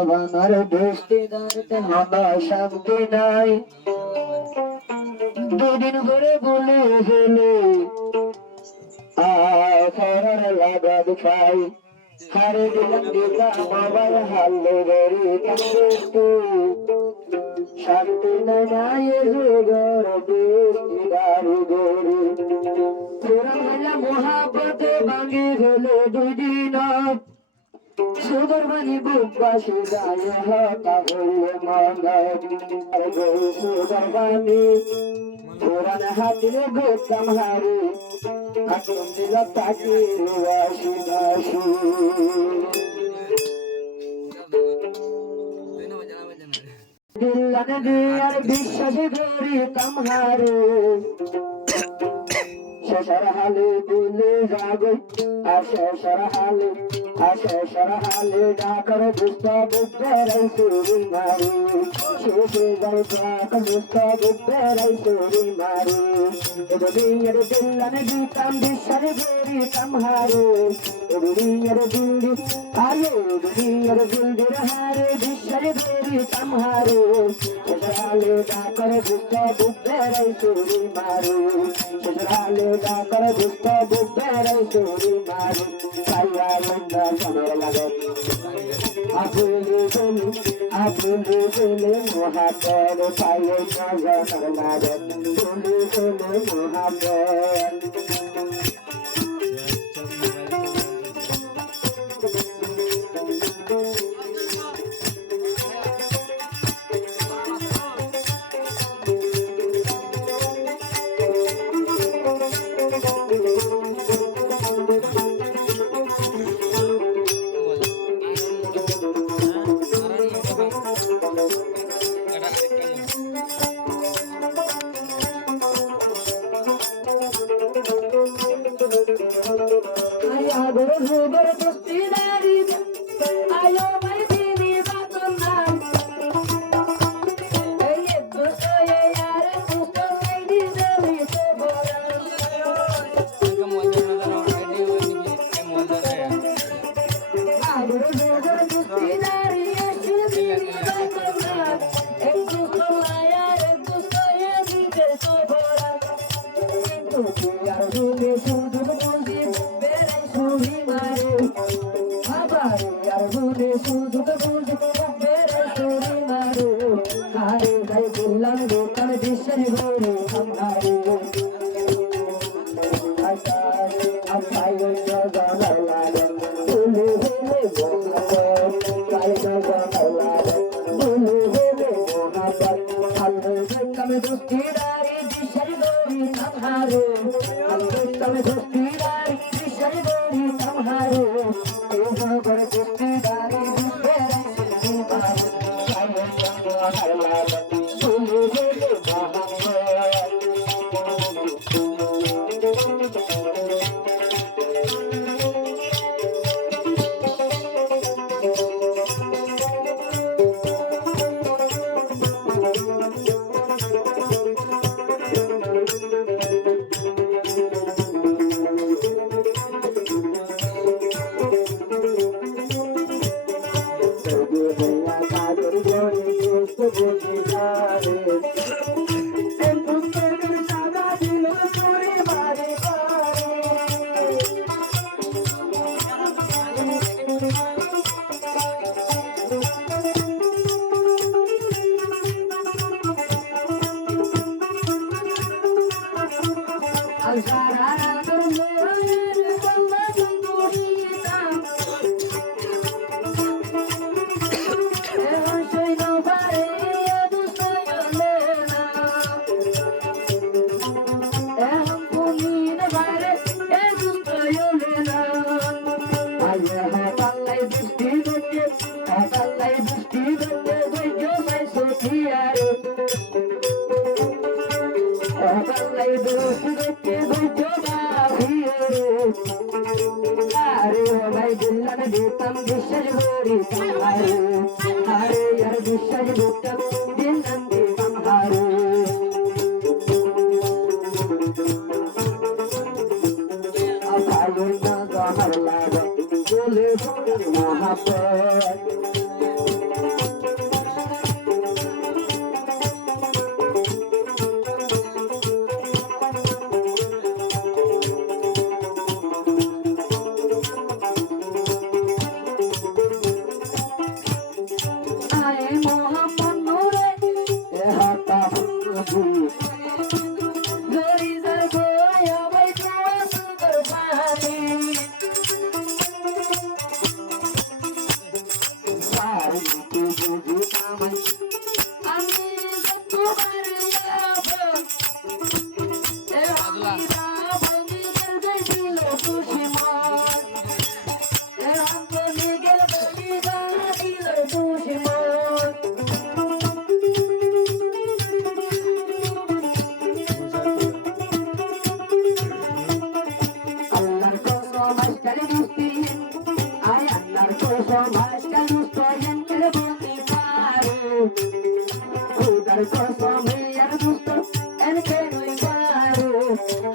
আমার বসতে দাঁড়াতে হাবা শান্তি নাই দুদিন ধরে বলে হলে ফরার লাগাদ খাই হারে দিলাম দিলাম বাবার হাল্লে গরি কান্দে শান্তি নাই নাই গর বসতে দাঁড়ি গরি তোরা হইলা মহাপতে ভাঙে গেলে দুদিন সুদর বানি বুকবাসী যায় হতা হইলে মন সুদর বানি পুরান হাতিলে গোতাম হারি হাতুম দিল তাকে আসি দাসি দিল্লানে দিয়ার বিশ্বাসে ধরি কামহারে শেষর হালে দিলে যাবে আর শেষর হালে ডাকর দুষ্টা বুদ্ধেরাই সুরি মারি শেষে যাই ডাক দুষ্টা বুদ্ধেরাই সুরি মারি এর দিল্লানে দিতাম বিশ্বাসে ধরি কামহারে এর দিল্লি আরে এর দিল্লির হারে বিশ্বাসে ধরি কামহারে শেষর হালে ডাকর দুষ্টা বুদ্ধেরাই সুরি মারি শেষর হালে ডাকর দুষ্টা বুদ্ধেরাই সুরি মারি পাইয়া লঙ্গা সময় লাগে আপনি বলে মহাপের পাইয়ে নজর লাগে বলে মহাপের মোহাব্বত আয় মোহাম্মদ নূরে হাতা গরি যাবো আবাই তোমার সুন্দর পানি সারি কে বুঝি আমায় আমি তোমার যাবো এ আমি যাবো নিজের দিল খুশি মন এ আমি নিজের দিল খুশি মন আল্লাহর কসম আজকাল দুস্তি আয় আল্লাহর কসম আজকাল দুস্তি এর বলতে পারে খুদার কসম আর দুস্ত এর কেনই পারে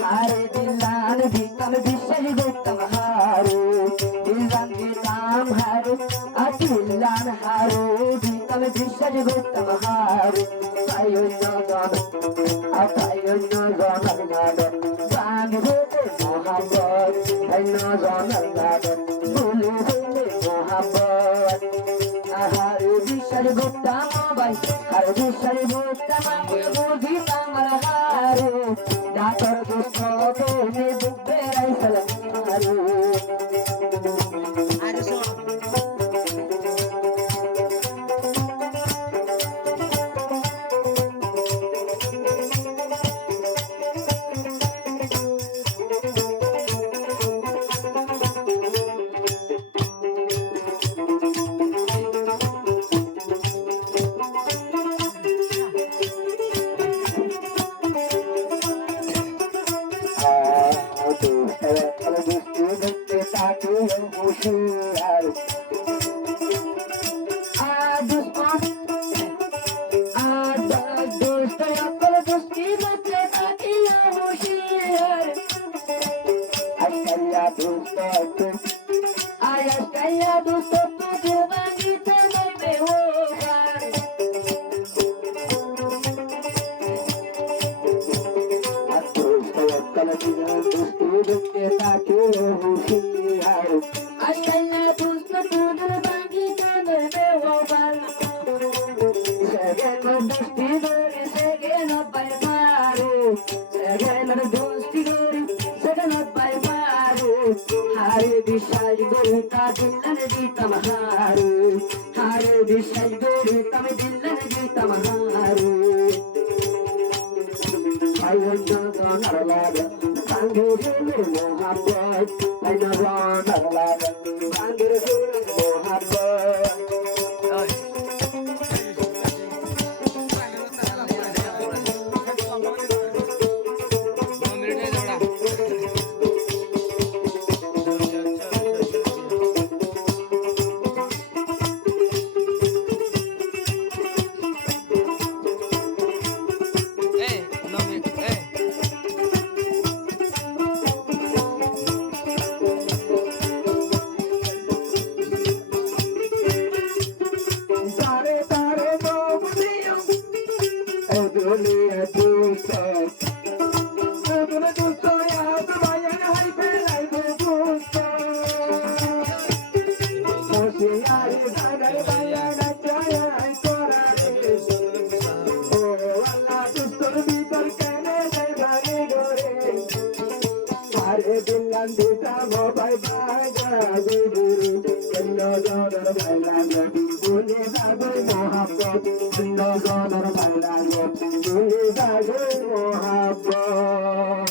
হারে দিলান দিতাম বিশ্বাস করতাম হারে দিলান দিতাম হারে আতিলান হারে দিতাম বিশ্বাস করতাম হারে তাই নজন তাই নজন লাগলাম বাংবে মোহাম্মদ তাই নজন লাগলাম ভুলে ভুলে মোহাম্মদ আহারে বিশ্বাস করতাম ভাই আর বিশ্বাস করতাম আমি বুঝিতাম হারে ডাক্তার দুঃখ পেলে বুকে রাইছিলাম হারে হারে বিশ্বাস গরিতা দিল্লান দিতাম হারে হারে বিশ্বাস গরিতা দিল্লান দিতাম হারে আইন জনার লাগে সাঙ্গে দিলে মোহাম্মদ আইন জনার লাগে সাঙ্গে দিলে মোহাম্মদ মোহাম্মদ